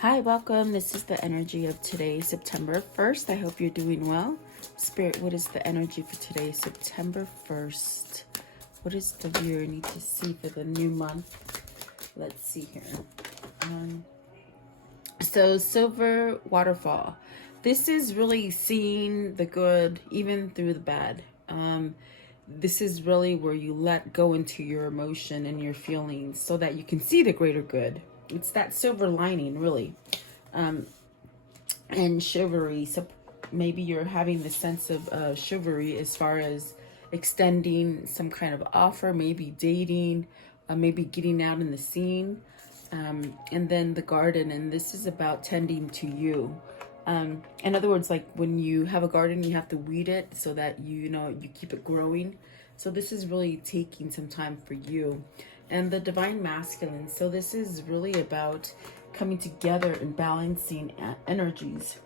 Hi, welcome. This is the energy of today, September 1st. I hope you're doing well. Spirit, what is the energy for today, September 1st? What does the viewer need to see for the new month? Let's see here. So silver waterfall. This is really seeing the good even through the bad. This is really where you let go into your emotion and your feelings so that you can see the greater good. It's that silver lining, really. And chivalry. So maybe you're having the sense of chivalry as far as extending some kind of offer, maybe dating, maybe getting out in the scene. And then the garden, and this is about tending to you. In other words, like when you have a garden, you have to weed it so that you keep it growing. So this is really taking some time for you. And the divine masculine. So this is really about coming together and balancing energies.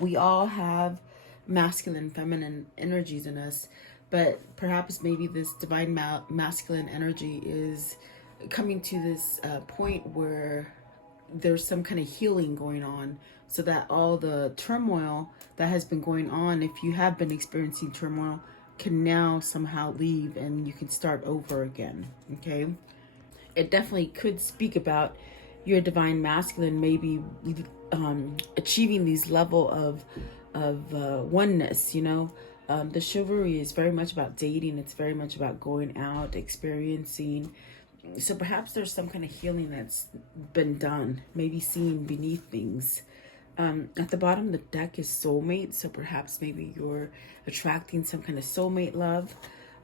We all have masculine, feminine energies in us, but perhaps maybe this divine masculine energy is coming to this point where there's some kind of healing going on, so that all the turmoil that has been going on, if you have been experiencing turmoil, can now somehow leave and you can start over again. Okay, it definitely could speak about your divine masculine maybe achieving these level of oneness. The chivalry is very much about dating. It's very much about going out, experiencing. So perhaps there's some kind of healing that's been done, maybe seeing beneath things. At the bottom of the deck is soulmate. So perhaps maybe you're attracting some kind of soulmate love.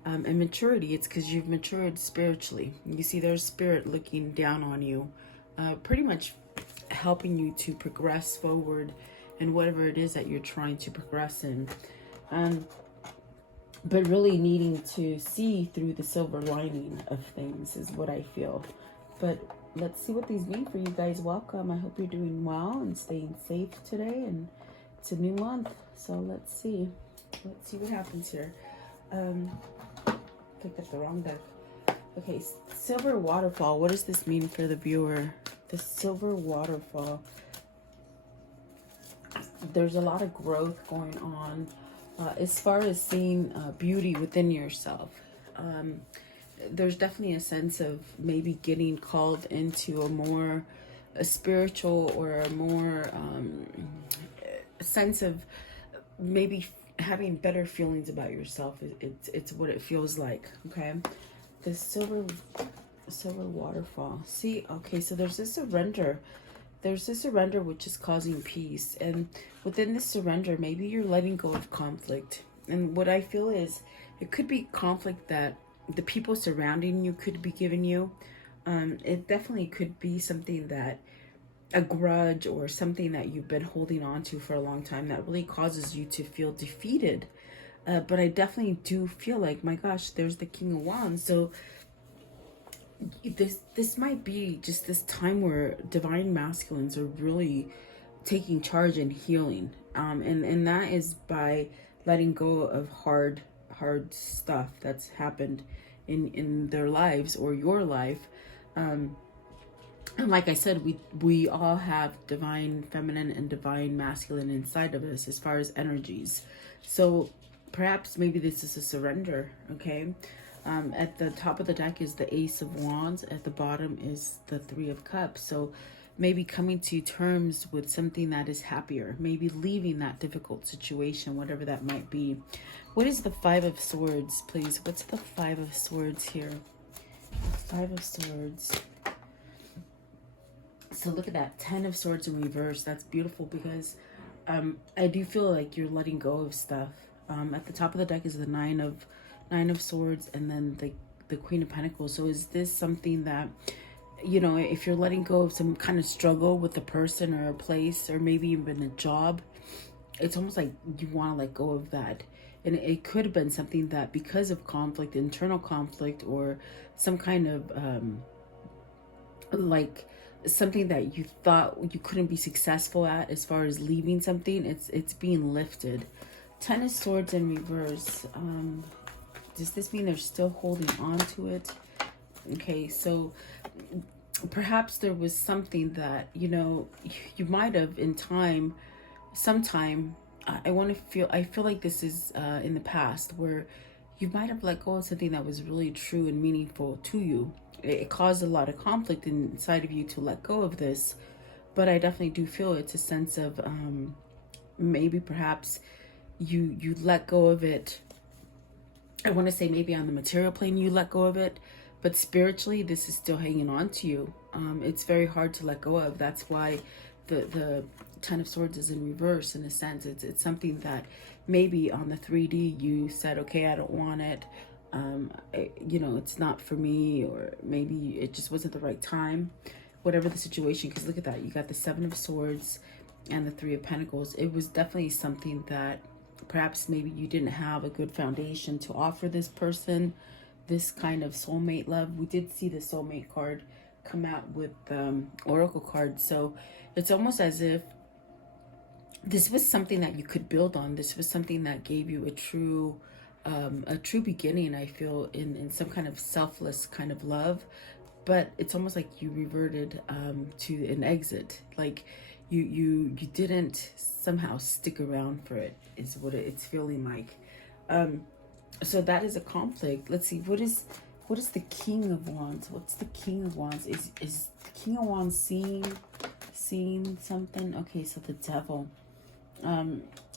And maturity, it's because you've matured spiritually. You see there's spirit looking down on you, pretty much helping you to progress forward in whatever it is that you're trying to progress in. But really needing to see through the silver lining of things is what I feel. But let's see what these mean for you guys. Welcome. I hope you're doing well and staying safe today. And it's a new month. So let's see. Let's see what happens here. Picked up the wrong deck. Okay, silver waterfall. What does this mean for the viewer? The silver waterfall. There's a lot of growth going on. As far as seeing beauty within yourself, there's definitely a sense of maybe getting called into a spiritual or a more sense of maybe having better feelings about yourself. It's what it feels like. Okay, the silver waterfall. See, okay, so there's this surrender. There's this surrender which is causing peace. And within this surrender, maybe you're letting go of conflict. And what I feel is it could be conflict that the people surrounding you could be giving you. It definitely could be something that a grudge or something that you've been holding on to for a long time that really causes you to feel defeated. But I definitely do feel like, my gosh, there's the King of Wands. So this might be just this time where divine masculines are really taking charge and healing, and that is by letting go of hard stuff that's happened in their lives or your life. And like I said, we all have divine feminine and divine masculine inside of us as far as energies. So perhaps maybe this is a surrender. Okay, at the top of the deck is the Ace of Wands. At the bottom is the Three of Cups. So maybe coming to terms with something that is happier, maybe leaving that difficult situation, whatever that might be. What is the Five of Swords, please? What's the Five of Swords here? Five of Swords. So look at that, 10 of Swords in reverse. That's beautiful because I do feel like you're letting go of stuff. At the top of the deck is the Nine of Swords, and then the Queen of Pentacles. So is this something that, if you're letting go of some kind of struggle with a person or a place or maybe even a job, it's almost like you want to let go of that. And it could have been something that because of conflict, internal conflict, or some kind of like something that you thought you couldn't be successful at as far as leaving something, it's being lifted. 10 of Swords in reverse. Does this mean they're still holding on to it? Okay, so perhaps there was something that, you know, you might have in time, sometime, I feel like this is in the past, where you might have let go of something that was really true and meaningful to you. It caused a lot of conflict inside of you to let go of this, but I definitely do feel it's a sense of maybe perhaps you let go of it. I want to say maybe on the material plane you let go of it, but spiritually this is still hanging on to you. It's very hard to let go of. That's why the Ten of Swords is in reverse. In a sense, it's something that maybe on the 3D you said, okay, I don't want it. You know, it's not for me, or maybe it just wasn't the right time, whatever the situation. Because look at that, you got the Seven of Swords and the Three of Pentacles. It was definitely something that perhaps maybe you didn't have a good foundation to offer this person, this kind of soulmate love. We did see the soulmate card come out with oracle cards, so it's almost as if this was something that you could build on. This was something that gave you a true beginning, I feel, in some kind of selfless kind of love. But it's almost like you reverted to an exit. Like you didn't somehow stick around for it, is what it's feeling like. So that is a conflict. Let's see, what is the King of Wands? What's the King of Wands? Is the King of Wands seeing something? Okay, so the Devil.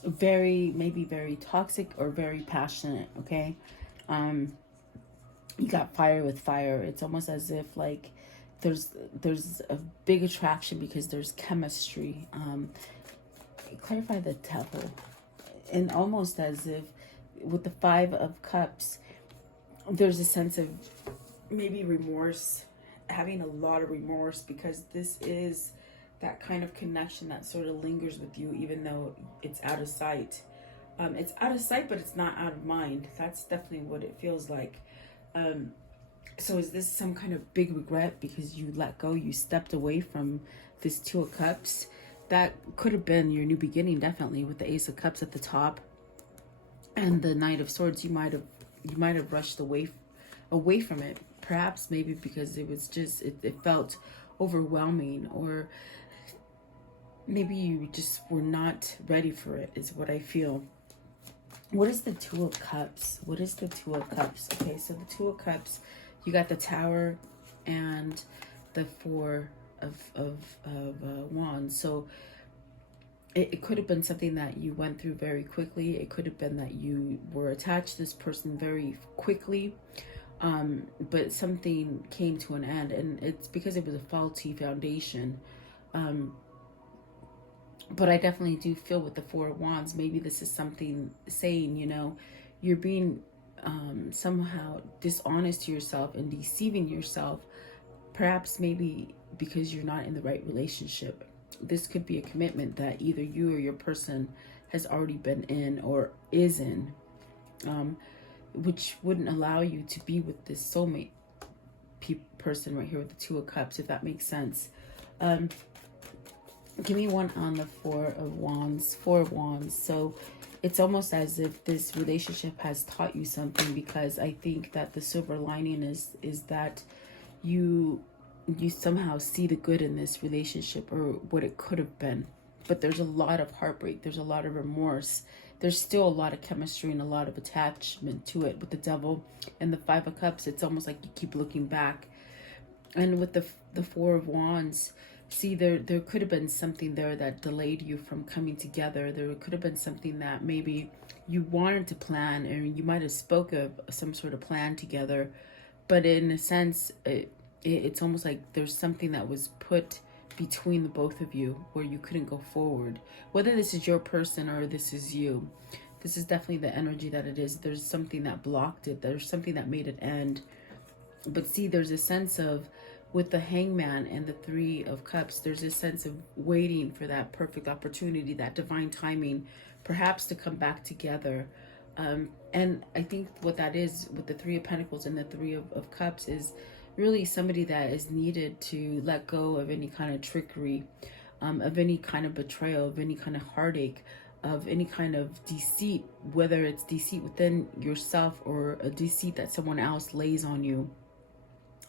Maybe very toxic or very passionate. Okay. You got fire with fire. It's almost as if like there's a big attraction because there's chemistry. Clarify the Devil. And almost as if with the Five of Cups, there's a sense of maybe remorse, having a lot of remorse, because this is that kind of connection that sort of lingers with you even though it's out of sight. It's out of sight, but it's not out of mind. That's definitely what it feels like. So is this some kind of big regret because you let go, you stepped away from this Two of Cups? That could have been your new beginning, definitely, with the Ace of Cups at the top and the Knight of Swords. You might have rushed away from it, perhaps maybe because it was just it felt overwhelming, or maybe you just were not ready for it, is what I feel. What is the Two of Cups? What is the Two of Cups? Okay, so the Two of Cups, you got the Tower and the Four of Wands. So it could have been something that you went through very quickly. It could have been that you were attached to this person very quickly, but something came to an end, and it's because it was a faulty foundation. But I definitely do feel with the Four of Wands, maybe this is something saying, you know, you're being somehow dishonest to yourself and deceiving yourself, perhaps maybe because you're not in the right relationship. This could be a commitment that either you or your person has already been in or is in, which wouldn't allow you to be with this soulmate person right here with the Two of Cups, if that makes sense. Give me one on the Four of Wands. Four of Wands. So it's almost as if this relationship has taught you something, because I think that the silver lining is that you somehow see the good in this relationship, or what it could have been. But there's a lot of heartbreak. There's a lot of remorse. There's still a lot of chemistry and a lot of attachment to it. With the Devil and the Five of Cups, it's almost like you keep looking back. And with the Four of Wands, see, there could have been something there that delayed you from coming together. There could have been something that maybe you wanted to plan, and you might have spoke of some sort of plan together. But in a sense, it's almost like there's something that was put between the both of you where you couldn't go forward. Whether this is your person or this is you, this is definitely the energy that it is. There's something that blocked it. There's something that made it end. But see, there's a sense of, with the Hangman and the Three of Cups, there's a sense of waiting for that perfect opportunity, that divine timing, perhaps to come back together. And I think what that is with the Three of Pentacles and the Three of Cups is really somebody that is needed to let go of any kind of trickery, of any kind of betrayal, of any kind of heartache, of any kind of deceit, whether it's deceit within yourself or a deceit that someone else lays on you.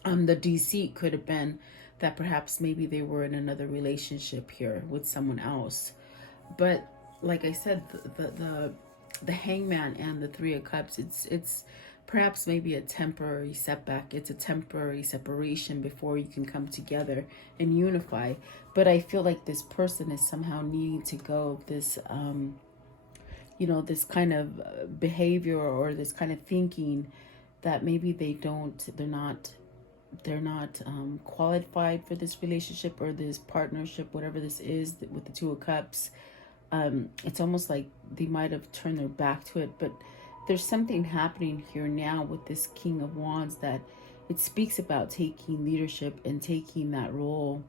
The deceit could have been that perhaps maybe they were in another relationship here with someone else. But like I said, the Hangman and the Three of Cups, it's perhaps maybe a temporary setback. It's a temporary separation before you can come together and unify. But I feel like this person is somehow needing to go this you know, this kind of behavior or this kind of thinking that maybe they're not qualified for this relationship or this partnership, whatever this is with the Two of Cups. It's almost like they might have turned their back to it, but there's something happening here now with this King of Wands that it speaks about taking leadership and taking that role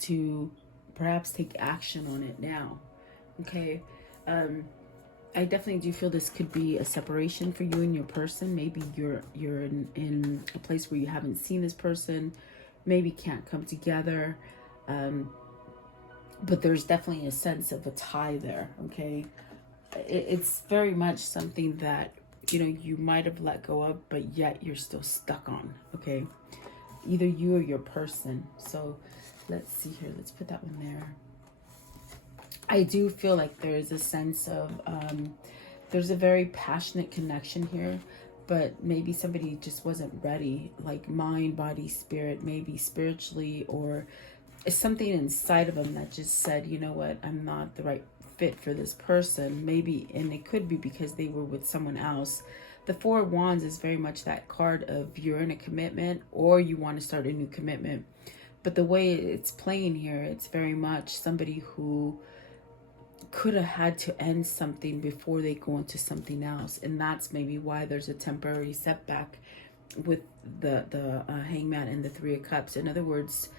to perhaps take action on it now. Okay. I definitely do feel this could be a separation for you and your person. Maybe you're in a place where you haven't seen this person, maybe can't come together, but there's definitely a sense of a tie there. Okay, it's very much something that, you know, you might have let go of, but yet you're still stuck on. Okay, either you or your person. So let's see here. Let's put that one there. I do feel like there is a sense of, there's a very passionate connection here, but maybe somebody just wasn't ready, like mind, body, spirit, maybe spiritually, or it's something inside of them that just said, you know what, I'm not the right fit for this person. Maybe, and it could be because they were with someone else. The Four of Wands is very much that card of you're in a commitment or you want to start a new commitment. But the way it's playing here, it's very much somebody who could have had to end something before they go into something else, and that's maybe why there's a temporary setback with the Hangman and the Three of Cups. In other words,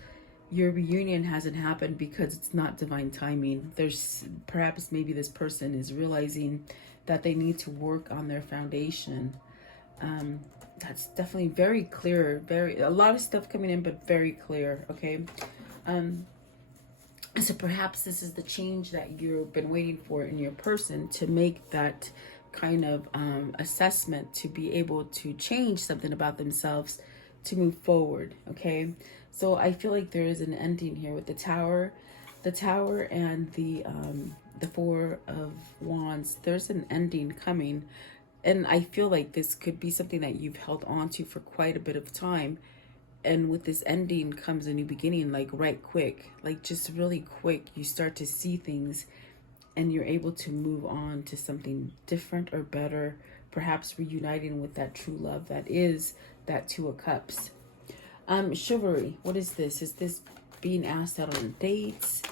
your reunion hasn't happened because it's not divine timing. There's perhaps maybe this person is realizing that they need to work on their foundation. That's definitely very clear, a lot of stuff coming in, but very clear. Okay. So perhaps this is the change that you've been waiting for in your person, to make that kind of assessment, to be able to change something about themselves, to move forward. Okay, so I feel like there is an ending here with the Tower and the Four of Wands. There's an ending coming, and I feel like this could be something that you've held on to for quite a bit of time. And with this ending comes a new beginning, like right quick, like just really quick. You start to see things and you're able to move on to something different or better, perhaps reuniting with that true love that is that Two of Cups. Chivalry, what is this? Is this being asked out on dates?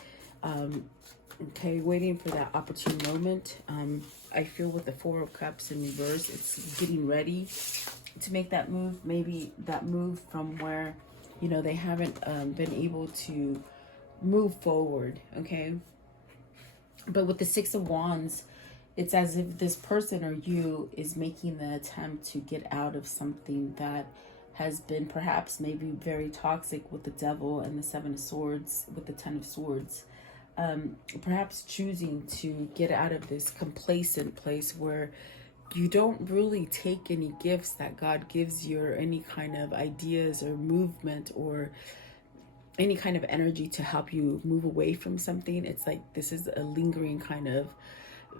Okay, waiting for that opportune moment. I feel with the Four of Cups in reverse, it's getting ready to make that move, maybe that move from where, you know, they haven't been able to move forward. Okay, but with the Six of Wands, it's as if this person or you is making the attempt to get out of something that has been perhaps maybe very toxic with the Devil and the Seven of Swords with the Ten of Swords. Perhaps choosing to get out of this complacent place where you don't really take any gifts that God gives you, or any kind of ideas or movement or any kind of energy to help you move away from something. It's like this is a lingering kind of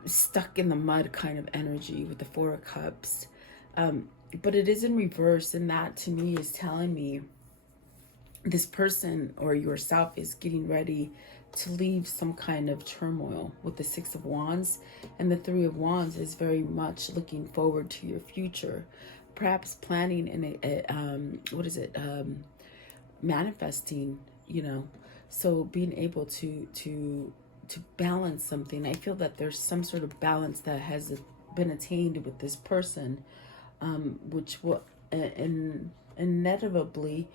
stuck in the mud kind of energy with the Four of Cups. But it is in reverse, and that to me is telling me this person or yourself is getting ready to leave some kind of turmoil with the Six of Wands, and the Three of Wands is very much looking forward to your future, perhaps planning in manifesting, you know. So being able to balance something. I feel that there's some sort of balance that has been attained with this person, which will inevitably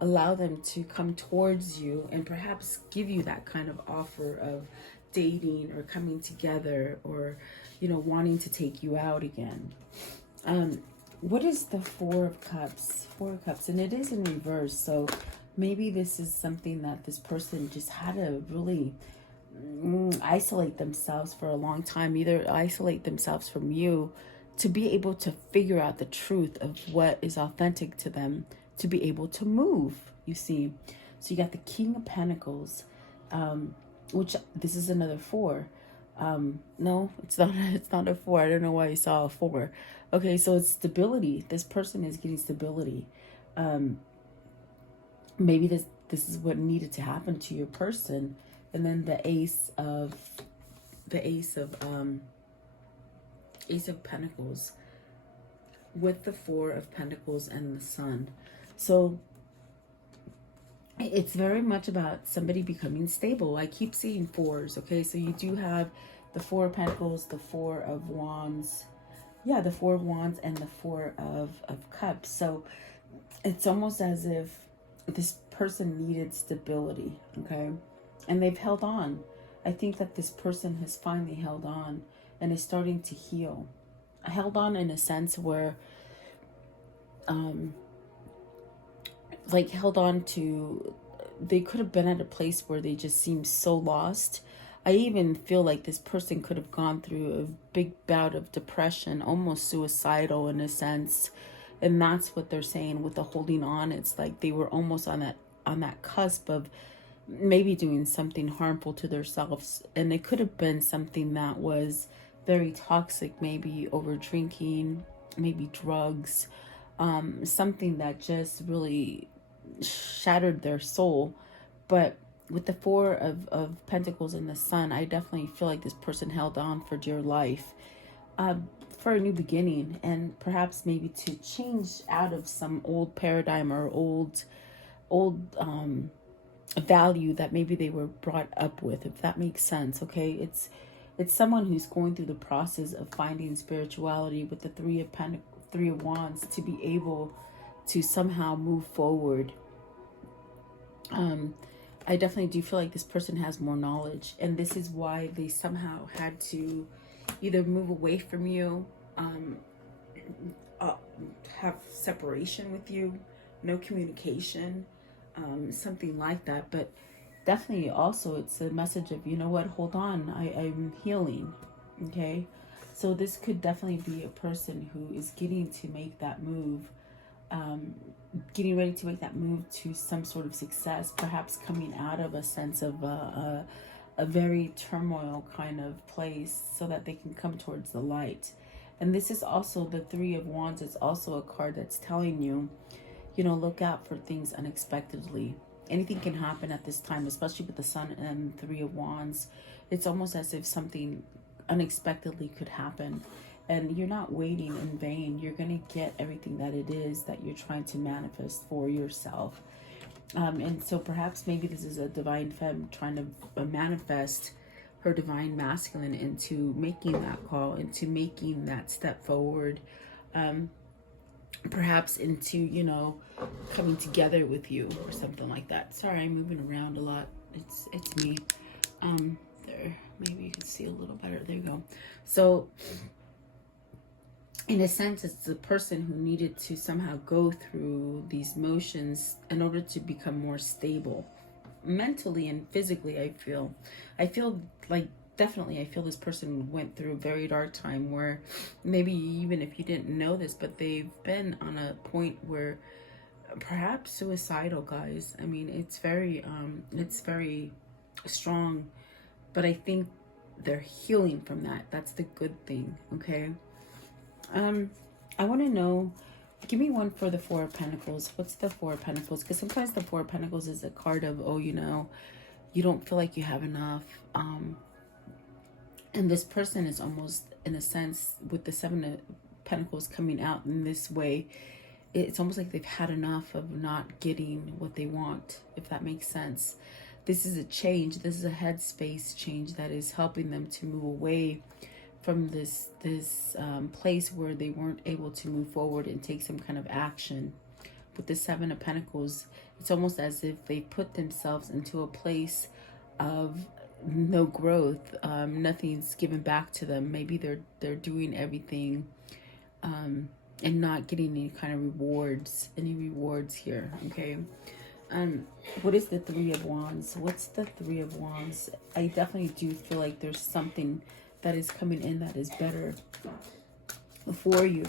allow them to come towards you and perhaps give you that kind of offer of dating or coming together, or, you know, wanting to take you out again. What is the Four of Cups? Four of Cups, and it is in reverse. So maybe this is something that this person just had to really isolate themselves for a long time, either isolate themselves from you to be able to figure out the truth of what is authentic to them, to be able to move, you see. So you got the King of Pentacles, which this is another 4. No, it's not. It's not a 4. I don't know why you saw a 4. Okay, so it's stability. This person is getting stability. Maybe this is what needed to happen to your person. And then the Ace of Pentacles with the 4 of Pentacles and the Sun. So it's very much about somebody becoming stable. I keep seeing 4s. Okay, so you do have the 4 of Pentacles, the 4 of Wands. Yeah, the 4 of Wands and the 4 of Cups. So it's almost as if this person needed stability, okay? And they've held on. I think that this person has finally held on and is starting to heal. Held on in a sense where, like held on to, they could have been at a place where they just seemed so lost. I even feel like this person could have gone through a big bout of depression, almost suicidal in a sense. And that's what they're saying with the holding on. It's like they were almost on that cusp of maybe doing something harmful to themselves. And it could have been something that was very toxic, maybe over drinking, maybe drugs, something that just really shattered their soul. But with the 4 of Pentacles and the Sun, I definitely feel like this person held on for dear life, for a new beginning, and perhaps maybe to change out of some old paradigm or old value that maybe they were brought up with, if that makes sense. Okay, it's someone who's going through the process of finding spirituality with the 3 of Wands to be able to somehow move forward. I definitely do feel like this person has more knowledge, and this is why they somehow had to either move away from you, have separation with you, no communication, something like that. But definitely also it's a message of, you know what, hold on, I'm healing. Okay, so this could definitely be a person who is getting to make that move, getting ready to make that move to some sort of success, perhaps coming out of a sense of a very turmoil kind of place so that they can come towards the light. And this is also the 3 of Wands. It's also a card that's telling you, you know, look out for things unexpectedly. Anything can happen at this time, especially with the Sun and 3 of Wands. It's almost as if something unexpectedly could happen. And you're not waiting in vain. You're going to get everything that it is that you're trying to manifest for yourself. And so perhaps maybe this is a divine femme trying to manifest her divine masculine into making that call, into making that step forward. Perhaps into, you know, coming together with you or something like that. Sorry, I'm moving around a lot. It's me. There, maybe you can see a little better. There you go. So in a sense, it's the person who needed to somehow go through these motions in order to become more stable mentally and physically. I feel like definitely I feel this person went through a very dark time where maybe even if you didn't know this, but they've been on a point where perhaps suicidal, guys. I mean, it's very strong, but I think they're healing from that. That's the good thing. Okay. I want to know, give me one for the 4 of Pentacles. What's the 4 of Pentacles? Because sometimes the 4 of Pentacles is a card of, oh, you know, you don't feel like you have enough. And this person is almost, in a sense, with the 7 of Pentacles coming out in this way, it's almost like they've had enough of not getting what they want, if that makes sense. This is a change. This is a headspace change that is helping them to move away from this place where they weren't able to move forward and take some kind of action. With the 7 of Pentacles, it's almost as if they put themselves into a place of no growth. Nothing's given back to them. Maybe they're doing everything and not getting any kind of any rewards here. Okay. What is the 3 of Wands? What's the 3 of Wands? I definitely do feel like there's something that is coming in that is better for you.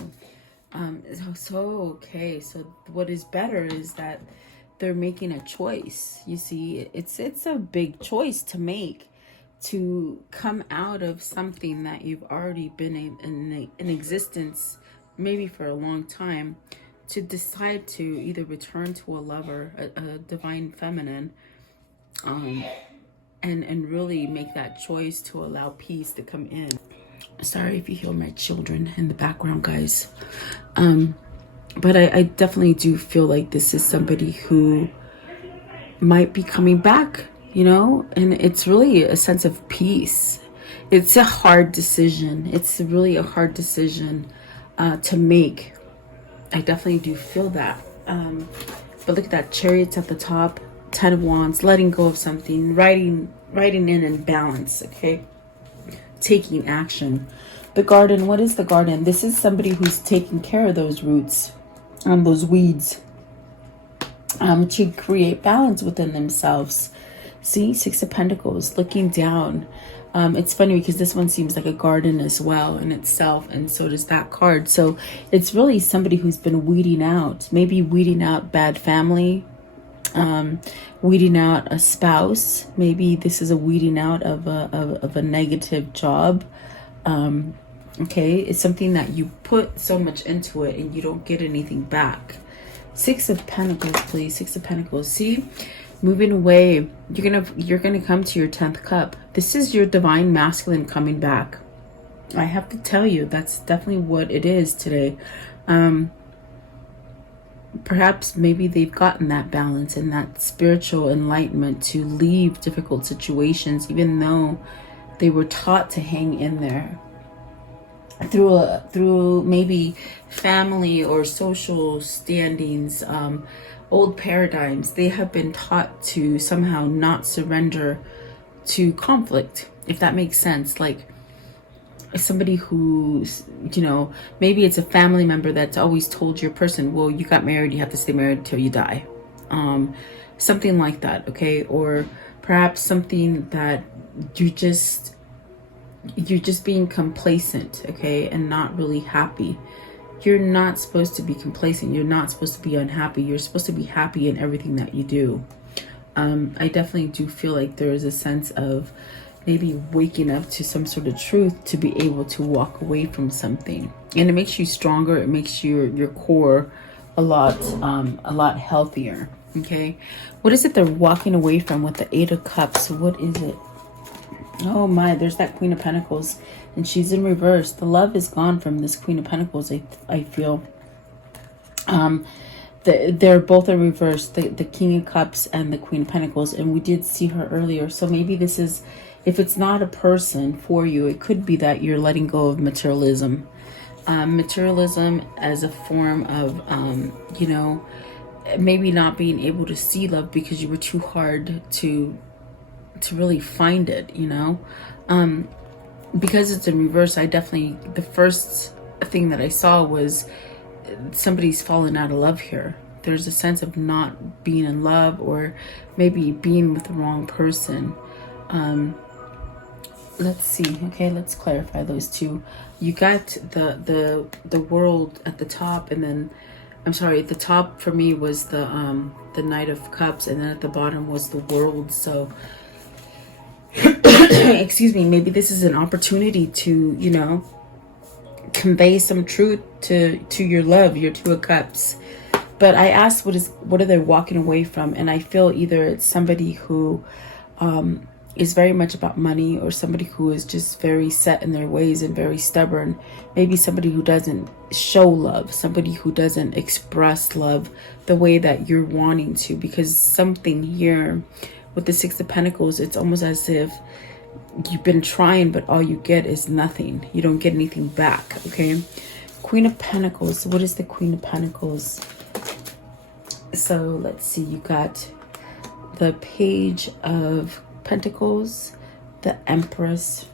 Okay, so what is better is that they're making a choice. You see, it's a big choice to make, to come out of something that you've already been in existence maybe for a long time, to decide to either return to a lover, a divine feminine, and really make that choice to allow peace to come in. Sorry if you hear my children in the background, guys. But I definitely do feel like this is somebody who might be coming back, you know, and it's really a sense of peace. It's a hard decision. It's really a hard decision to make. I definitely do feel that. But look at that, Chariots at the top, 10 of Wands, letting go of something, writing in balance, okay? Taking action. The Garden, what is the Garden? This is somebody who's taking care of those roots, those weeds, to create balance within themselves. See, Six of Pentacles, looking down. It's funny because this one seems like a garden as well in itself, and so does that card. So it's really somebody who's been weeding out, maybe weeding out bad family, weeding out a spouse. Maybe this is a weeding out of a negative job. Okay, it's something that you put so much into it and you don't get anything back. Six of Pentacles, please. Six of Pentacles. See, moving away. You're gonna come to your 10th cup. This is your divine masculine coming back. I have to tell you, that's definitely what it is today. Perhaps maybe they've gotten that balance and that spiritual enlightenment to leave difficult situations, even though they were taught to hang in there through maybe family or social standings, old paradigms. They have been taught to somehow not surrender to conflict, if that makes sense. Like somebody who's, you know, maybe it's a family member that's always told your person, well, you got married, you have to stay married until you die. Something like that, okay? Or perhaps something that you're just being complacent, okay, and not really happy. You're not supposed to be complacent. You're not supposed to be unhappy. You're supposed to be happy in everything that you do. I definitely do feel like there is a sense of maybe waking up to some sort of truth to be able to walk away from something, and it makes you stronger. It makes your core a lot healthier. Okay, what is it they're walking away from with the Eight of Cups? What is it? Oh my, there's that Queen of Pentacles, and she's in reverse. The love is gone from this Queen of Pentacles, I feel. They're both in reverse, the King of Cups and the Queen of Pentacles, and we did see her earlier. So maybe this is, if it's not a person for you, it could be that you're letting go of materialism. Materialism as a form of, you know, maybe not being able to see love because you were too hard to really find it, you know. Because it's in reverse, I definitely, the first thing that I saw was somebody's fallen out of love here. There's a sense of not being in love, or maybe being with the wrong person. Let's see. Okay, let's clarify those two. You got the World at the top, and then I'm sorry, at the top for me was the Knight of Cups, and then at the bottom was the World. So excuse me, maybe this is an opportunity to, you know, convey some truth to your love, your Two of Cups. But I asked, what are they walking away from? And I feel either it's somebody who is very much about money, or somebody who is just very set in their ways and very stubborn. Maybe somebody who doesn't show love, somebody who doesn't express love the way that you're wanting to, because something here with the Six of Pentacles, it's almost as if you've been trying, but all you get is nothing. You don't get anything back, okay? Queen of Pentacles. What is the Queen of Pentacles? So let's see. You got the Page of Pentacles, the Empress,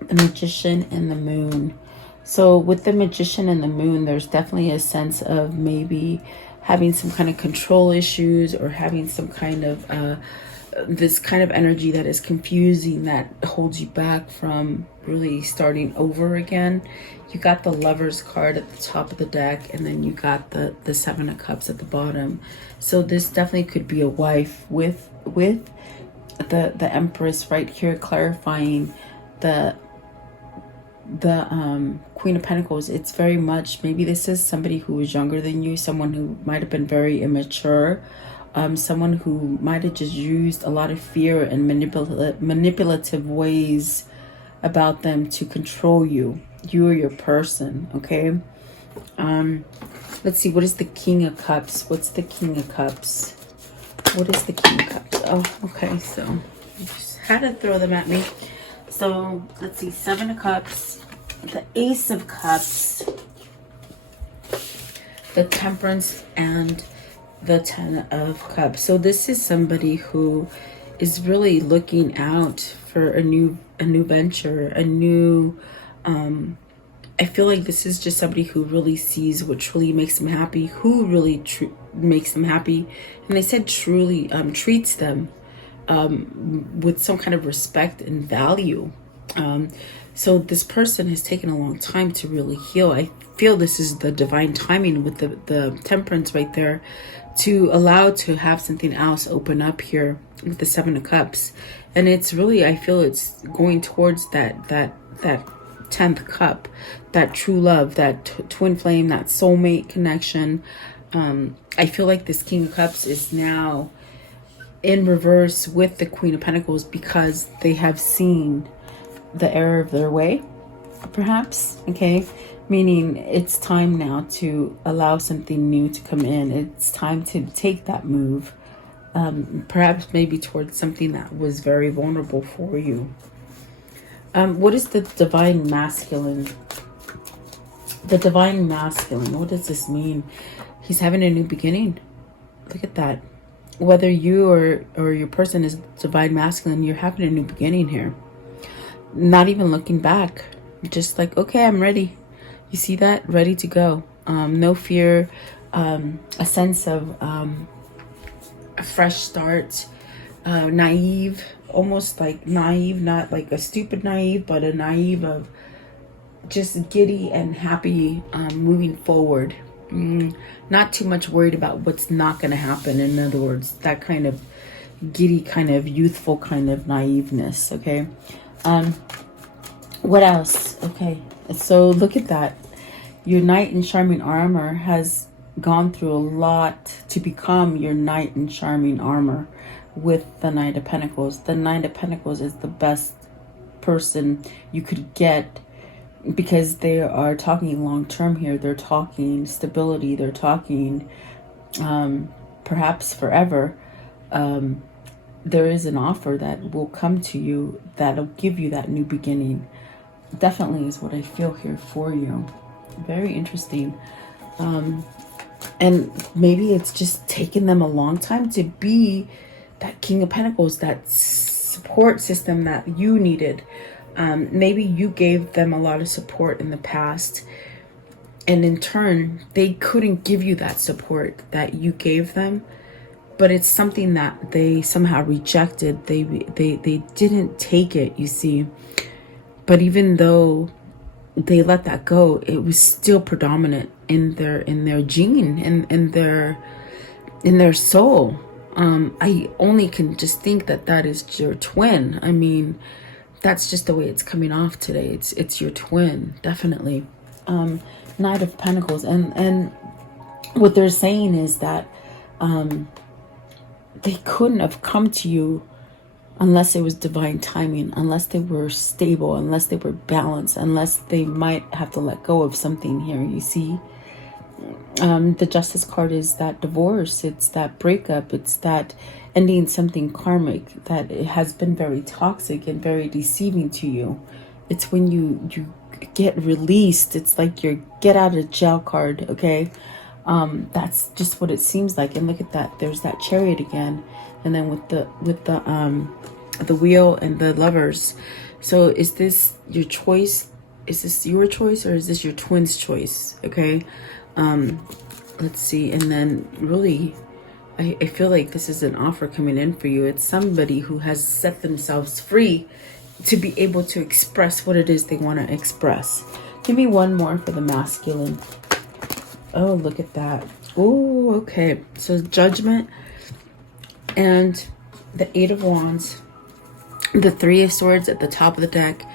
the Magician, and the Moon. So with the Magician and the Moon, there's definitely a sense of maybe having some kind of control issues, or having some kind of this kind of energy that is confusing, that holds you back from really starting over again. You got the Lovers card at the top of the deck, and then you got the Seven of Cups at the bottom. So this definitely could be a wife with the Empress right here, clarifying the Queen of Pentacles. It's very much, maybe this is somebody who is younger than you, someone who might have been very immature, someone who might have just used a lot of fear and manipulative ways about them to control you or your person. Okay, let's see, what is the King of Cups? What's the King of Cups? What is the King of Cups? Oh, okay, so you just had to throw them at me. So let's see, Seven of Cups, the Ace of Cups, the Temperance, and the Ten of Cups. So this is somebody who is really looking out for a new venture, a new I feel like this is just somebody who really sees what truly makes them happy, who really makes them happy, and they said truly treats them with some kind of respect and value. So this person has taken a long time to really heal. I feel this is the divine timing with the Temperance right there, to allow to have something else open up here with the Seven of Cups. And it's really, I feel it's going towards that 10th cup, that true love, that twin flame, that soulmate connection. I feel like this King of Cups is now in reverse with the Queen of Pentacles, because they have seen the error of their way, perhaps. Okay, meaning it's time now to allow something new to come in. It's time to take that move, perhaps maybe towards something that was very vulnerable for you. What is the Divine Masculine? The Divine Masculine, what does this mean? He's having a new beginning. Look at that. Whether you or your person is Divine Masculine, you're having a new beginning here. Not even looking back. Just like, okay, I'm ready. You see that? Ready to go. No fear. A sense of a fresh start. Naive. Almost like naive. Not like a stupid naive, but a naive of just giddy and happy, moving forward. Not too much worried about what's not going to happen. In other words, that kind of giddy, kind of youthful kind of naiveness. Okay. What else? Okay, so look at that. Your knight in shining armor has gone through a lot to become your knight in shining armor with the Knight of Pentacles. The Knight of Pentacles is the best person you could get, because they are talking long term here. They're talking stability. They're talking perhaps forever. There is an offer that will come to you that'll give you that new beginning. Definitely is what I feel here for you. Very interesting. And maybe it's just taken them a long time to be that King of Pentacles, that support system that you needed. Maybe you gave them a lot of support in the past, and in turn, they couldn't give you that support that you gave them. But it's something that they somehow rejected. They didn't take it, you see. But even though they let that go, it was still predominant in their gene, in their soul. I only can just think that is your twin. I mean, that's just the way it's coming off today. It's your twin, definitely. Knight of Pentacles, and what they're saying is that they couldn't have come to you unless it was divine timing, unless they were stable, unless they were balanced, unless they might have to let go of something here, you see. The Justice card is that divorce, it's that breakup, it's that ending something karmic that it has been very toxic and very deceiving to you. It's when you get released. It's like your get out of jail card, okay? That's just what it seems like. And look at that, there's that Chariot again, and then with the Wheel and the Lovers. So is this your choice? Is this your choice, or is this your twin's choice? Okay. Let's see. And then really, I feel like this is an offer coming in for you. It's somebody who has set themselves free to be able to express what it is they want to express. Give me one more for the masculine. Oh, look at that. Oh, okay. So Judgment and the Eight of Wands, the Three of Swords at the top of the deck,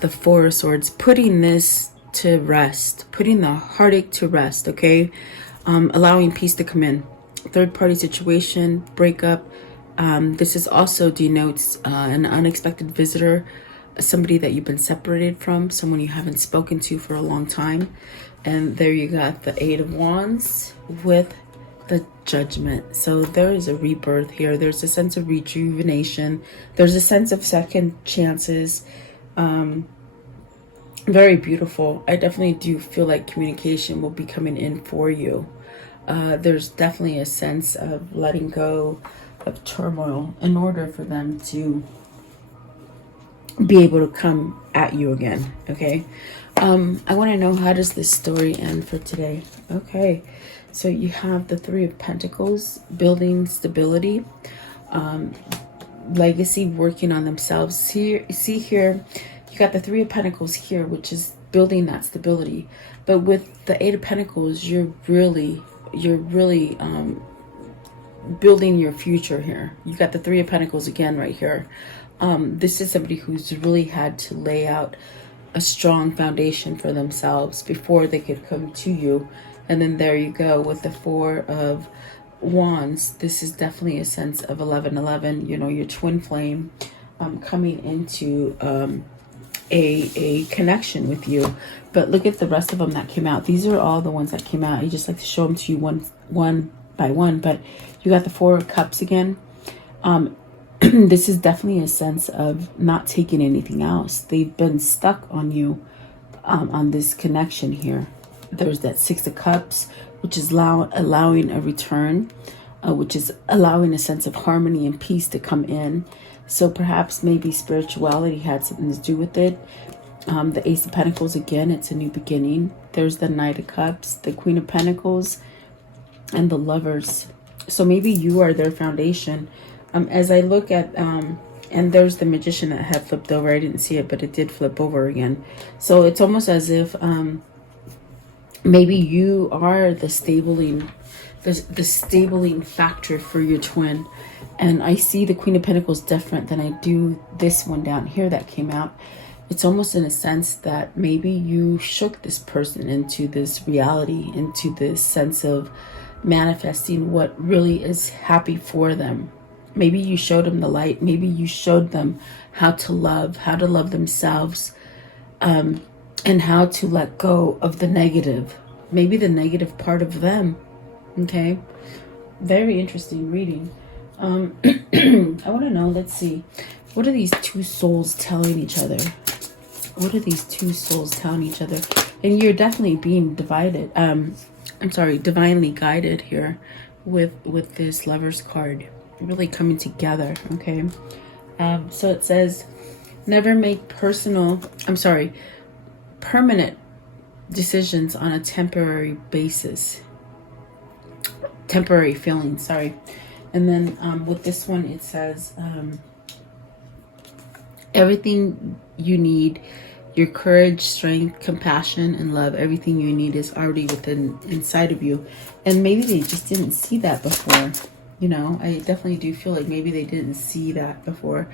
the Four of Swords, putting this to rest, putting the heartache to rest, okay? Allowing peace to come in. Third party situation, breakup. This is also denotes an unexpected visitor, somebody that you've been separated from, someone you haven't spoken to for a long time. And there you got the Eight of Wands with the Judgment. So there is a rebirth here. There's a sense of rejuvenation. There's a sense of second chances. Very beautiful. I definitely do feel like communication will be coming in for you. There's definitely a sense of letting go of turmoil in order for them to be able to come at you again. Okay. I want to know, how does this story end for today? Okay. So you have the Three of Pentacles, building stability, legacy, working on themselves. Here, see here, you got the Three of Pentacles here, which is building that stability. But with the Eight of Pentacles, you're really building your future here. You got the Three of Pentacles again right here. This is somebody who's really had to lay out a strong foundation for themselves before they could come to you. And then there you go with the Four of Wands. This is definitely a sense of 1111, you know, your twin flame coming into a connection with you. But look at the rest of them that came out. These are all the ones that came out. I just like to show them to you one by one. But you got the Four of Cups again. This is definitely a sense of not taking anything else. They've been stuck on you on this connection here. There's that Six of Cups, which is allowing a return, which is allowing a sense of harmony and peace to come in. So perhaps maybe spirituality had something to do with it. The Ace of Pentacles, again, it's a new beginning. There's the Knight of Cups, the Queen of Pentacles, and the Lovers. So maybe you are their foundation. As I look at, and there's the Magician that had flipped over. I didn't see it, but it did flip over again. So it's almost as if maybe you are the stabling factor for your twin. And I see the Queen of Pentacles different than I do this one down here that came out. It's almost in a sense that maybe you shook this person into this reality, into this sense of manifesting what really is happy for them. Maybe you showed them the light. Maybe you showed them how to love themselves, and how to let go of the negative. Maybe the negative part of them. Okay. Very interesting reading. I want to know, let's see. What are these two souls telling each other? What are these two souls telling each other? And you're definitely being divided. Divinely guided here with this Lover's card. Really coming together, okay? So it says, never make permanent decisions on a temporary basis. Temporary feelings, sorry. And then with this one, it says, everything you need, your courage, strength, compassion, and love, everything you need is already inside of you. And maybe they just didn't see that before. You know, I definitely do feel like maybe they didn't see that before.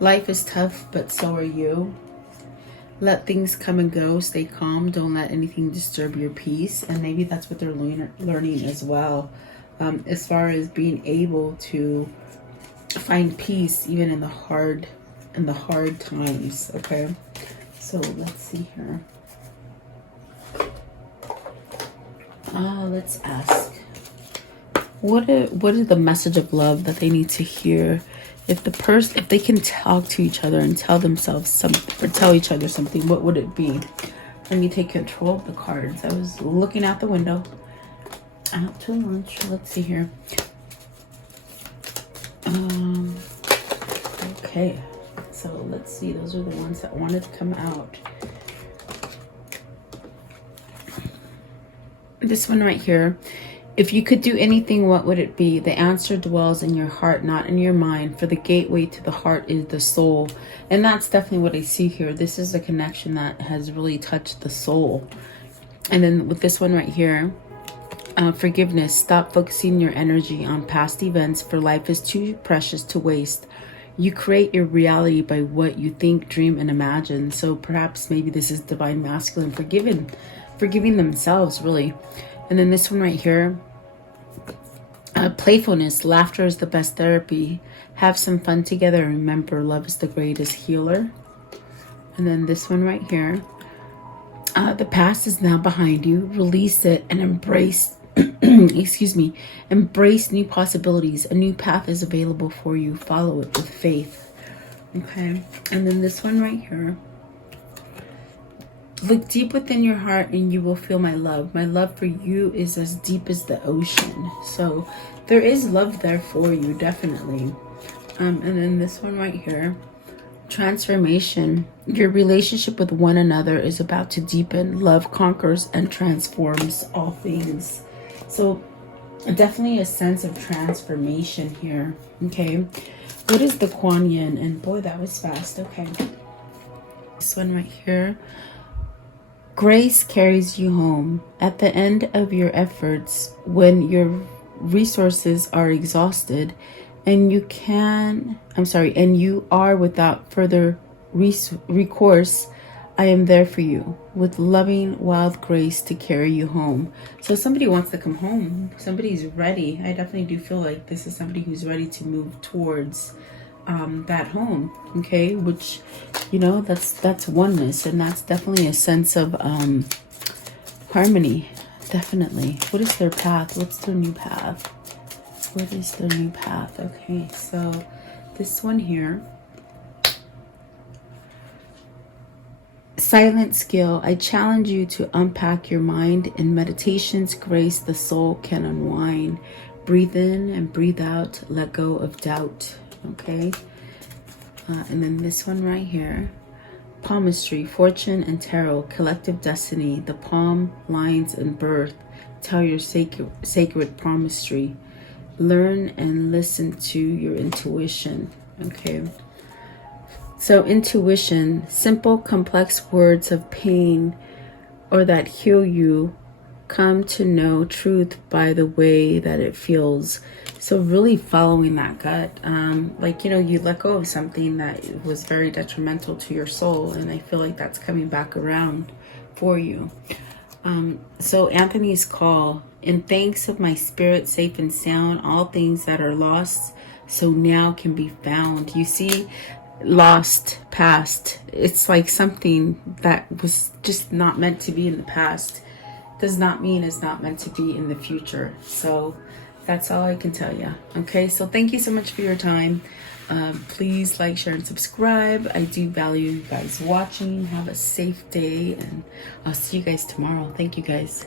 Life is tough, but so are you. Let things come and go. Stay calm. Don't let anything disturb your peace. And maybe that's what they're learning as well. As far as being able to find peace even in the hard times. Okay. So let's see here. Let's ask. What is the message of love that they need to hear? If they can talk to each other and tell themselves something, or tell each other something, what would it be? Let me take control of the cards. I was looking out the window. Out to lunch. Let's see here. Okay. So let's see. Those are the ones that wanted to come out. This one right here If you could do anything, what would it be? The answer dwells in your heart, not in your mind. For the gateway to the heart is the soul. And that's definitely what I see here. This is a connection that has really touched the soul. And then with this one right here, forgiveness. Stop focusing your energy on past events, for life is too precious to waste. You create your reality by what you think, dream, and imagine. So perhaps maybe this is divine masculine forgiving themselves, really. And then this one right here, playfulness. Laughter is the best therapy. Have some fun together. Remember, love is the greatest healer. And then this one right here, the past is now behind you. Release it and embrace excuse me, embrace new possibilities. A new path is available for you. Follow it with faith. Okay. And then this one right here, look deep within your heart and you will feel my love. My love for you is as deep as the ocean. So there is love there for you, definitely. And then this one right here, transformation. Your relationship with one another is about to deepen. Love conquers and transforms all things. So definitely a sense of transformation here. Okay. What is the Kuan Yin? And boy, that was fast. Okay. This one right here. Grace carries you home. At the end of your efforts, when your resources are exhausted and you are without further recourse, I am there for you with loving, wild grace to carry you home. So somebody wants to come home. Somebody's ready. I definitely do feel like this is somebody who's ready to move towards that home. Okay, which, you know, that's oneness, and that's definitely a sense of harmony. Definitely. What is their path? What's their new path? What is their new path? Okay, so this one here. Silent skill. I challenge you to unpack your mind. In meditation's grace, the soul can unwind. Breathe in and breathe out. Let go of doubt. Okay. And then this one right here. Palmistry, fortune and tarot, collective destiny. The palm lines and birth tell your sacred palmistry. Learn and listen to your intuition. Okay. So intuition, simple, complex words of pain or that heal you, come to know truth by the way that it feels. So really following that gut, like, you know, you let go of something that was very detrimental to your soul, and I feel like that's coming back around for you. So Anthony's call, in thanks of my spirit safe and sound, all things that are lost so now can be found. You see, lost, past, it's like something that was just not meant to be in the past does not mean it's not meant to be in the future. So that's all I can tell you. Okay, so thank you so much for your time. Please like, share, and subscribe. I do value you guys watching. Have a safe day, and I'll see you guys tomorrow. Thank you guys.